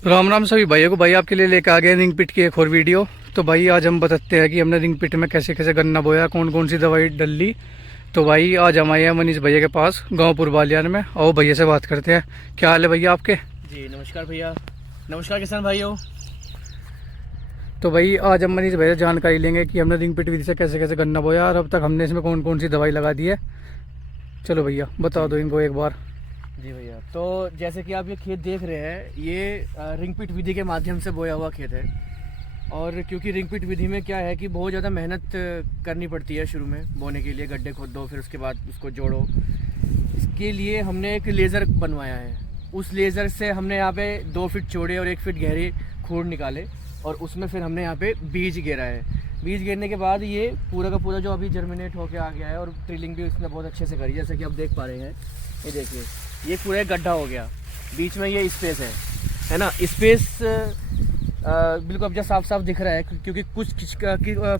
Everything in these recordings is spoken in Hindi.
राम राम सभी भाइयों को। भाई आपके लिए लेकर आ गए रिंग पिट की एक और वीडियो। तो भाई आज हम बताते हैं कि हमने रिंग पिट में कैसे कैसे गन्ना बोया, कौन कौन सी दवाई डली। तो भाई आज हम आए हैं मनीष भैया के पास गांव बालियान में। आओ भैया से बात करते हैं। क्या हाल है भैया आपके? जी नमस्कार भैया। नमस्कार किसान भाइयों। तो भाई आज हम मनीष भैया से जानकारी लेंगे कि हमने रिंग पिट विधि से कैसे कैसे गन्ना बोया और अब तक हमने इसमें कौन कौन सी दवाई लगा दी है। चलो भैया बता दो इनको एक बार। जी भैया, तो जैसे कि आप ये खेत देख रहे हैं, ये रिंग पिट विधि के माध्यम से बोया हुआ खेत है। और क्योंकि रिंग पिट विधि में क्या है कि बहुत ज़्यादा मेहनत करनी पड़ती है शुरू में बोने के लिए। गड्ढे खोद दो, फिर उसके बाद उसको जोड़ो। इसके लिए हमने एक लेज़र बनवाया है। उस लेज़र से हमने यहाँ पे 2 फीट चौड़े और 1 फीट गहरे खूर निकाले और उसमें फिर हमने यहाँ पे बीज गेरा है। बीज गिरने के बाद ये पूरा का पूरा जो अभी जर्मिनेट होके आ गया है और ड्रिलिंग भी उसने बहुत अच्छे से करी, जैसे कि आप देख पा रहे हैं। ये देखिए, ये पूरा एक गड्ढा हो गया, बीच में ये स्पेस है ना। स्पेस बिल्कुल अब जो साफ साफ दिख रहा है, क्योंकि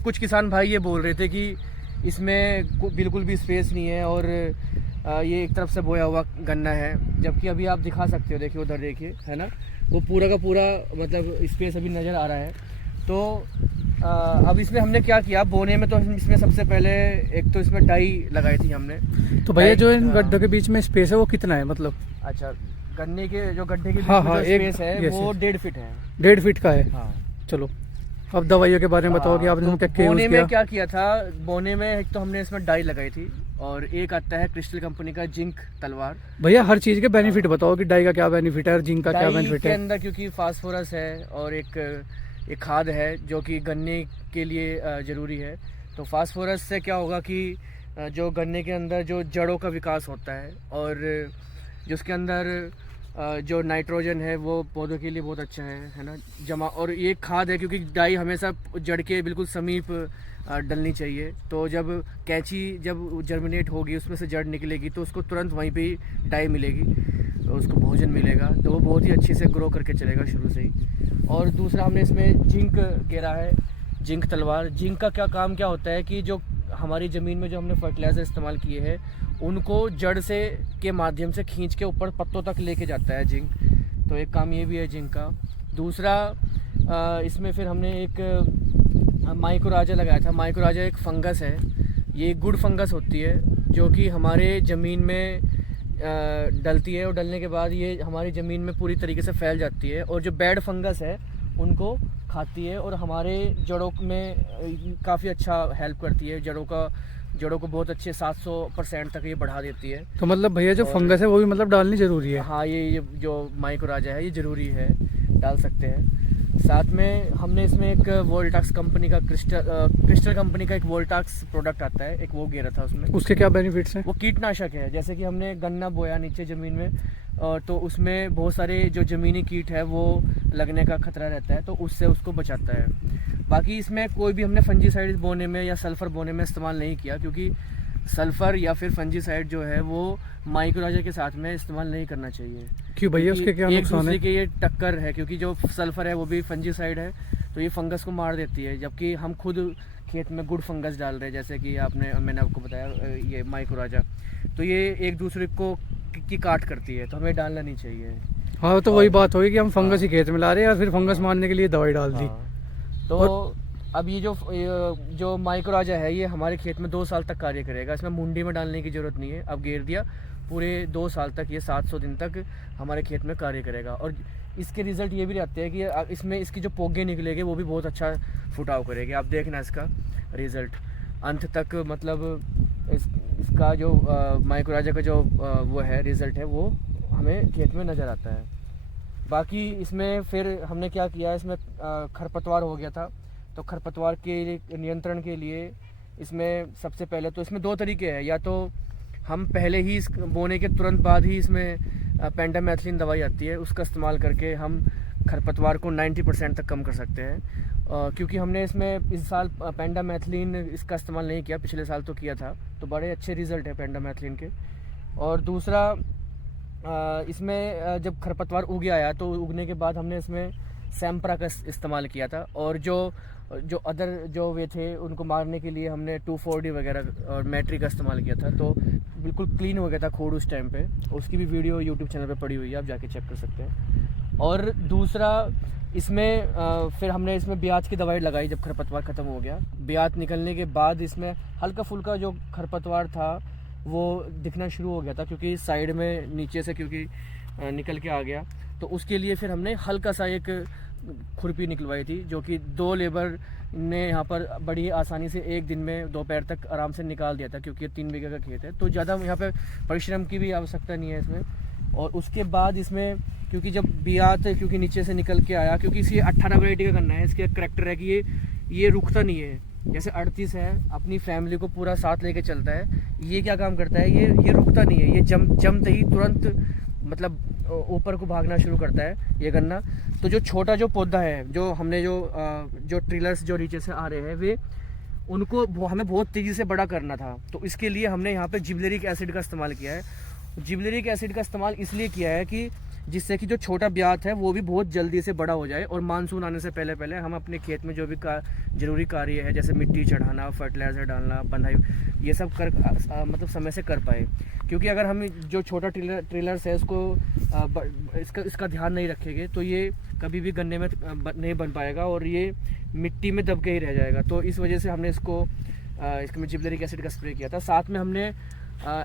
कुछ किसान भाई ये बोल रहे थे कि इसमें बिल्कुल भी स्पेस नहीं है और ये एक तरफ से बोया हुआ गन्ना है। जबकि अभी आप दिखा सकते हो, देखिए उधर देखिए, है ना, वो पूरा का पूरा मतलब स्पेस अभी नज़र आ रहा है। तो अब इसमें हमने क्या किया बोने में, तो इसमें सबसे पहले एक तो इसमें डाई लगाई थी हमने। तो भैया जो इन गड्ढों के बीच में स्पेस है वो कितना है मतलब? अच्छा, गन्ने के जो गड्ढे के बीच हाँ में हाँ, जो स्पेस है वो 1.5 फीट है। 1.5 फीट का है। हाँ चलो अब दवाइयों के बारे में बताओ कि आपने तो क्या क्या बोने यूज़ में किया? क्या किया था। बोने में एक तो हमने इसमें डाई लगाई थी और एक आता है क्रिस्टल कंपनी का जिंक तलवार। भैया हर चीज़ के बेनिफिट बताओ कि डाई का क्या बेनिफिट है और जिंक का क्या डाई बेनिफिट के है। अंदर क्योंकि फास्फोरस है और एक खाद है जो कि गन्ने के लिए ज़रूरी है। तो फास्फोरस से क्या होगा कि जो गन्ने के अंदर जो जड़ों का विकास होता है और जिसके अंदर जो नाइट्रोजन है वो पौधों के लिए बहुत अच्छा है ना, जमा। और ये खाद है क्योंकि डाई हमेशा जड़ के बिल्कुल समीप डलनी चाहिए। तो जब कैंची जब जर्मिनेट होगी, उसमें से जड़ निकलेगी, तो उसको तुरंत वहीं पे ही डाई मिलेगी, तो उसको भोजन मिलेगा, तो वो बहुत ही अच्छे से ग्रो करके चलेगा शुरू से ही। और दूसरा हमने इसमें जिंक गेरा है, जिंक तलवार। जिंक का क्या काम क्या होता है कि जो हमारी ज़मीन में जो हमने फर्टिलाइज़र इस्तेमाल किए हैं उनको जड़ से के माध्यम से खींच के ऊपर पत्तों तक लेके जाता है जिंक। तो एक काम ये भी है जिंक का। दूसरा इसमें फिर हमने एक माइकोराजा लगाया था। माइकोराजा एक फंगस है, ये गुड फंगस होती है जो कि हमारे ज़मीन में डलती है और डलने के बाद ये हमारी ज़मीन में पूरी तरीके से फैल जाती है और जो बैड फंगस है उनको खाती है और हमारे जड़ों में काफ़ी अच्छा हेल्प करती है। जड़ों को बहुत अच्छे 700% तक ये बढ़ा देती है। तो मतलब भैया जो फंगस है वो भी मतलब डालनी जरूरी है? हाँ, ये जो माइकोराजा है ये ज़रूरी है, डाल सकते हैं। साथ में हमने इसमें एक वोल्टाक्स कंपनी का क्रिस्टल कंपनी का एक वोल्टाक्स प्रोडक्ट आता है, एक वो गेरा था उसमें। उसके क्या बेनिफिट्स हैं? वो कीटनाशक है। जैसे कि हमने गन्ना बोया नीचे ज़मीन में, तो उसमें बहुत सारे जो ज़मीनी कीट है वो लगने का खतरा रहता है, तो उससे उसको बचाता है। बाकी इसमें कोई भी हमने फंजीसाइड बोने में या सल्फ़र बोने में इस्तेमाल नहीं किया, क्योंकि सल्फ़र या फिर फंजीसाइड जो है वो माइकोराजा के साथ में इस्तेमाल नहीं करना चाहिए। क्यों भैया, उसके क्या नुकसान है? एक दूसरे के ये टक्कर है, क्योंकि जो सल्फ़र है वो भी फंजीसाइड है, तो ये फंगस को मार देती है। जबकि हम खुद खेत में गुड फंगस डाल रहे हैं, जैसे कि मैंने आपको बताया ये माइकोराजा, तो ये एक दूसरे को की काट करती है, तो हमें डालना नहीं चाहिए। हाँ तो वही बात होगी कि हम फंगस ही खेत में ला रहे हैं और फिर फंगस मारने के लिए दवाई डाल दी। तो अब ये जो माइकोराजा है ये हमारे खेत में 2 साल तक कार्य करेगा। इसमें मुंडी में डालने की ज़रूरत नहीं है। अब गेर दिया, पूरे 2 साल तक ये 700 दिन तक हमारे खेत में कार्य करेगा। और इसके रिज़ल्ट ये भी रहते हैं कि इसमें इसकी जो पोगे निकलेंगे वो भी बहुत अच्छा फुटाव करेगी। आप देखना इसका रिज़ल्ट अंत तक, मतलब इसका जो माइकोराजा का जो वो है रिज़ल्ट है वो हमें खेत में नज़र आता है। बाकी इसमें फिर हमने क्या किया, इसमें खरपतवार हो गया था, तो खरपतवार के नियंत्रण के लिए इसमें सबसे पहले तो इसमें 2 तरीके हैं। या तो हम पहले ही इस बोने के तुरंत बाद ही इसमें पेंडामेथलिन दवाई आती है, उसका इस्तेमाल करके हम खरपतवार को 90% तक कम कर सकते हैं। क्योंकि हमने इसमें इस साल पेंडामेथलिन इसका इस्तेमाल नहीं किया, पिछले साल तो किया था, तो बड़े अच्छे रिज़ल्ट है पेंडामेथलिन के। और दूसरा इसमें जब खरपतवार उग आया तो उगने के बाद हमने इसमें सैम्प्रा का इस्तेमाल किया था। और जो अदर जो वे थे उनको मारने के लिए हमने 2,4-D वगैरह और मैट्री का इस्तेमाल किया था। तो बिल्कुल क्लीन हो गया था खोड़ उस टाइम पे। उसकी भी वीडियो यूट्यूब चैनल पे पड़ी हुई है, आप जाके चेक कर सकते हैं। और दूसरा इसमें फिर हमने इसमें ब्याज की दवाई लगाई जब खरपतवार ख़त्म हो गया। ब्याज निकलने के बाद इसमें हल्का फुल्का जो खरपतवार था वो दिखना शुरू हो गया था, क्योंकि साइड में नीचे से क्योंकि निकल के आ गया। तो उसके लिए फिर हमने हल्का सा एक खुरपी निकलवाई थी, जो कि 2 लेबर ने यहाँ पर बड़ी आसानी से एक दिन में दोपहर तक आराम से निकाल दिया था, क्योंकि 3 बीघे का खेत है तो ज़्यादा यहाँ पे परिश्रम की भी आवश्यकता नहीं है इसमें। और उसके बाद इसमें क्योंकि जब बियात क्योंकि नीचे से निकल के आया, क्योंकि इसे 18 वैरायटी का गन्ना है, इसके करैक्टर है कि ये रुकता नहीं है। जैसे 38 है, अपनी फैमिली को पूरा साथ लेके चलता है, ये क्या काम करता है, ये रुकता नहीं है, ये जमते ही तुरंत मतलब ऊपर को भागना शुरू करता है ये गन्ना। तो जो छोटा जो पौधा है, जो हमने जो ट्रिलर्स जो नीचे से आ रहे हैं, वे उनको हमें बहुत तेज़ी से बड़ा करना था। तो इसके लिए हमने यहाँ पे जिबरेलिक एसिड का इस्तेमाल किया है। जिबरेलिक एसिड का इस्तेमाल इसलिए किया है कि जिससे कि जो छोटा ब्यात है वो भी बहुत जल्दी से बड़ा हो जाए, और मानसून आने से पहले पहले हम अपने खेत में जो भी ज़रूरी कार्य है, जैसे मिट्टी चढ़ाना, फर्टिलाइज़र डालना, बंधाई, ये सब मतलब समय से कर पाए। क्योंकि अगर हम जो छोटा ट्रेलर्स है उसको इसका ध्यान नहीं रखेंगे तो ये कभी भी गन्ने में नहीं बन पाएगा और ये मिट्टी में दब के ही रह जाएगा। तो इस वजह से हमने इसमें जिबरेलिक एसिड का स्प्रे किया था। साथ में हमने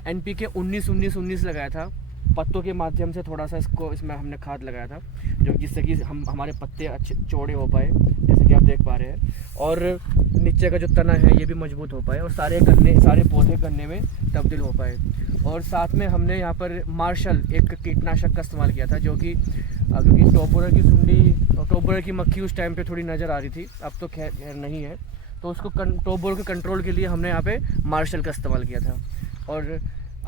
NPK 19-19-19 लगाया था, पत्तों के माध्यम से थोड़ा सा इसमें हमने खाद लगाया था, जो जिससे कि हमारे पत्ते अच्छे चौड़े हो पाए, जैसे कि आप देख पा रहे हैं, और नीचे का जो तना है ये भी मजबूत हो पाए और सारे पौधे गन्ने में तब्दील हो पाए। और साथ में हमने यहाँ पर मार्शल एक कीटनाशक का इस्तेमाल किया था, जो कि क्योंकि टोबोरर की मक्खी उस टाइम पे थोड़ी नज़र आ रही थी, अब तो खैर नहीं है, तो उसको टोबोरर के कंट्रोल के लिए हमने यहाँ पे मार्शल का इस्तेमाल किया था। और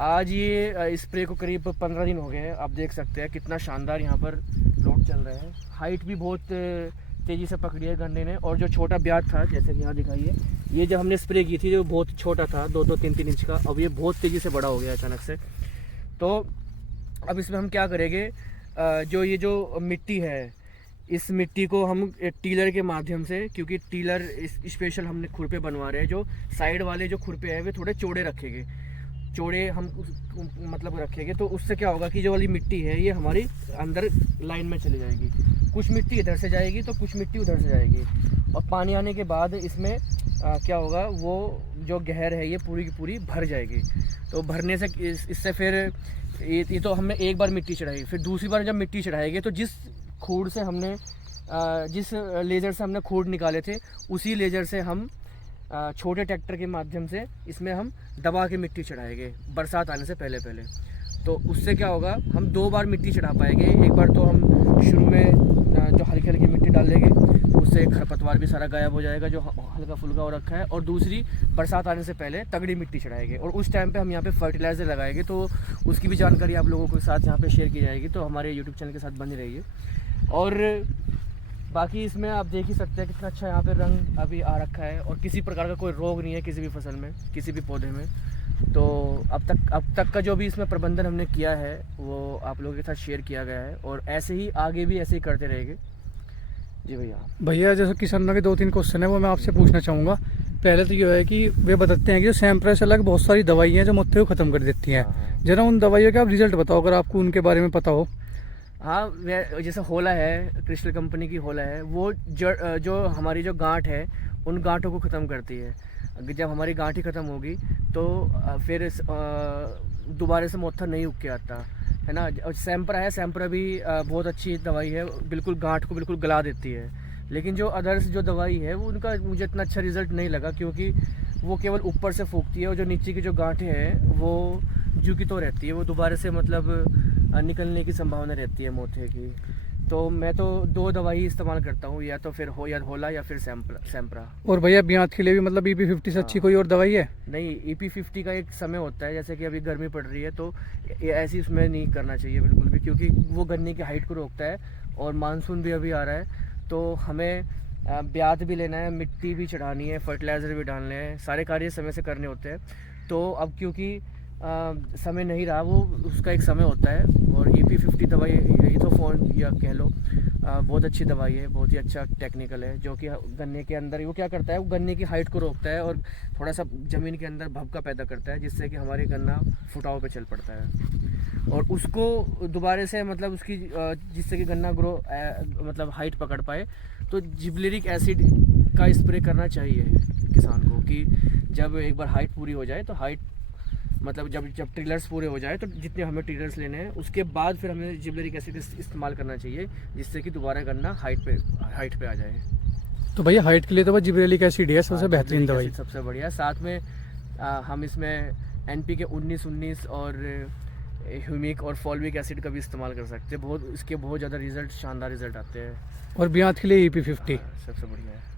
आज ये स्प्रे को करीब 15 दिन हो गए हैं। आप देख सकते हैं कितना शानदार यहाँ पर प्लॉट चल रहा है। हाइट भी बहुत तेज़ी से पकड़ी है गन्ने ने। और जो छोटा ब्याज था, जैसे कि यहाँ दिखाइए, ये जब हमने स्प्रे की थी जो बहुत छोटा था, 2-2, 3-3 इंच का, अब ये बहुत तेज़ी से बड़ा हो गया अचानक से। तो अब इसमें हम क्या करेंगे, जो मिट्टी है, इस मिट्टी को हम टीलर के माध्यम से, क्योंकि टीलर स्पेशल हमने खुरपे बनवा रहे हैं, जो साइड वाले जो खुरपे हैं वे थोड़े चौड़े रखेंगे, मतलब रखेंगे। तो उससे क्या होगा कि जो वाली मिट्टी है ये हमारी अंदर लाइन में चली जाएगी, कुछ मिट्टी इधर से जाएगी तो कुछ मिट्टी उधर से जाएगी। और पानी आने के बाद इसमें क्या होगा, वो जो गहर है ये पूरी की पूरी भर जाएगी। तो भरने से इससे फिर ये तो हमने एक बार मिट्टी चढ़ाई, फिर दूसरी बार जब मिट्टी चढ़ाएंगे तो जिस खूड़ से हमने जिस लेज़र से हमने खूड़ निकाले थे, उसी लेज़र से हम छोटे ट्रैक्टर के माध्यम से इसमें हम दबा के मिट्टी चढ़ाएंगे बरसात आने से पहले पहले। तो उससे क्या होगा, हम 2 बार मिट्टी चढ़ा पाएंगे। एक बार तो हम शुरू में जो हल्की हल्की मिट्टी डाल देंगे, उससे खरपतवार भी सारा गायब हो जाएगा जो हल्का फुल्का हो रखा है, और दूसरी बरसात आने से पहले तगड़ी मिट्टी चढ़ाएंगे। और उस टाइम पे हम यहाँ पे फर्टिलाइज़र लगाएंगे, तो उसकी भी जानकारी आप लोगों के साथ यहाँ पे शेयर की जाएगी। तो हमारे यूट्यूब चैनल के साथ बने रहिए। और बाकी इसमें आप देख ही सकते हैं कितना अच्छा यहाँ पे रंग अभी आ रखा है, और किसी प्रकार का कोई रोग नहीं है किसी भी फसल में, किसी भी पौधे में। तो अब तक का जो भी इसमें प्रबंधन हमने किया है वो आप लोगों के साथ शेयर किया गया है, और ऐसे ही आगे भी ऐसे ही करते रहेंगे। जी भैया, जैसे किसानों के 2-3 क्वेश्चन है वो मैं आपसे पूछना चाहूँगा। पहले तो ये है कि वे बताते हैं कि जो सैम्प्रा से अलग बहुत सारी दवाइयाँ जो मत्थे को ख़त्म कर देती हैं, जरा उन दवाइयों के आप रिजल्ट बताओ अगर आपको उनके बारे में पता हो। हाँ, जैसे होला है, क्रिस्टल कंपनी की होला है, वो जो हमारी जो गांठ है उन गांठों को ख़त्म करती है। जब हमारी गांठ ही ख़त्म होगी तो फिर दोबारा से मोथा नहीं उग के आता है ना। और सैम्प्रा भी बहुत अच्छी दवाई है, बिल्कुल गांठ को बिल्कुल गला देती है। लेकिन जो अदर्स जो दवाई है वो उनका मुझे इतना अच्छा रिज़ल्ट नहीं लगा, क्योंकि वो केवल ऊपर से फूकती है, और जो नीचे की जो गांठें हैं वो झुकी तो रहती है, वो दोबारा से मतलब निकलने की संभावना रहती है मोथे की। तो मैं तो 2 दवाई इस्तेमाल करता हूँ, या तो फिर होला या फिर सैम्प्रा। और भैया ब्याज के लिए भी मतलब EP50 से अच्छी कोई और दवाई है? नहीं, EP50 का एक समय होता है, जैसे कि अभी गर्मी पड़ रही है तो ऐसी उसमें नहीं करना चाहिए बिल्कुल भी, क्योंकि वो गन्ने की हाइट को रोकता है, और मानसून भी अभी आ रहा है। तो हमें ब्याज भी लेना है, मिट्टी भी चढ़ानी है, फर्टिलाइज़र भी डालने हैं, सारे कार्य समय से करने होते हैं। तो अब क्योंकि समय नहीं रहा, वो उसका एक समय होता है। और EP50 दवाई ये तो फ़ोन या कह लो बहुत अच्छी दवाई है, बहुत ही अच्छा टेक्निकल है, जो कि गन्ने के अंदर वो क्या करता है, वो गन्ने की हाइट को रोकता है और थोड़ा सा ज़मीन के अंदर भभका पैदा करता है, जिससे कि हमारे गन्ना फुटाव पे चल पड़ता है। और उसको दोबारा से मतलब उसकी जिससे कि गन्ना ग्रो मतलब हाइट पकड़ पाए, तो जिब्रेलिक एसिड का स्प्रे करना चाहिए किसान को कि जब एक बार हाइट पूरी हो जाए तो हाइट मतलब जब ट्रिलर्स पूरे हो जाए तो जितने हमें ट्रिलर्स लेने हैं उसके बाद फिर हमें जिब्रेलिक एसिड इस्तेमाल करना चाहिए, जिससे कि दोबारा गन्ना हाइट पे आ जाए। तो भैया हाइट के लिए तो बस जिब्रेलिक एसिड है सबसे हाँ, बेहतरीन जिब्रेलिक दवाई। एसिड सबसे बढ़िया। साथ में हम इसमें NPK 19-19 और ह्यूमिक और फॉल्विक एसिड का भी इस्तेमाल कर सकते हैं। बहुत इसके बहुत ज़्यादा रिजल्ट, शानदार रिजल्ट आते हैं। और ब्याज के लिए EP50। सबसे बढ़िया है।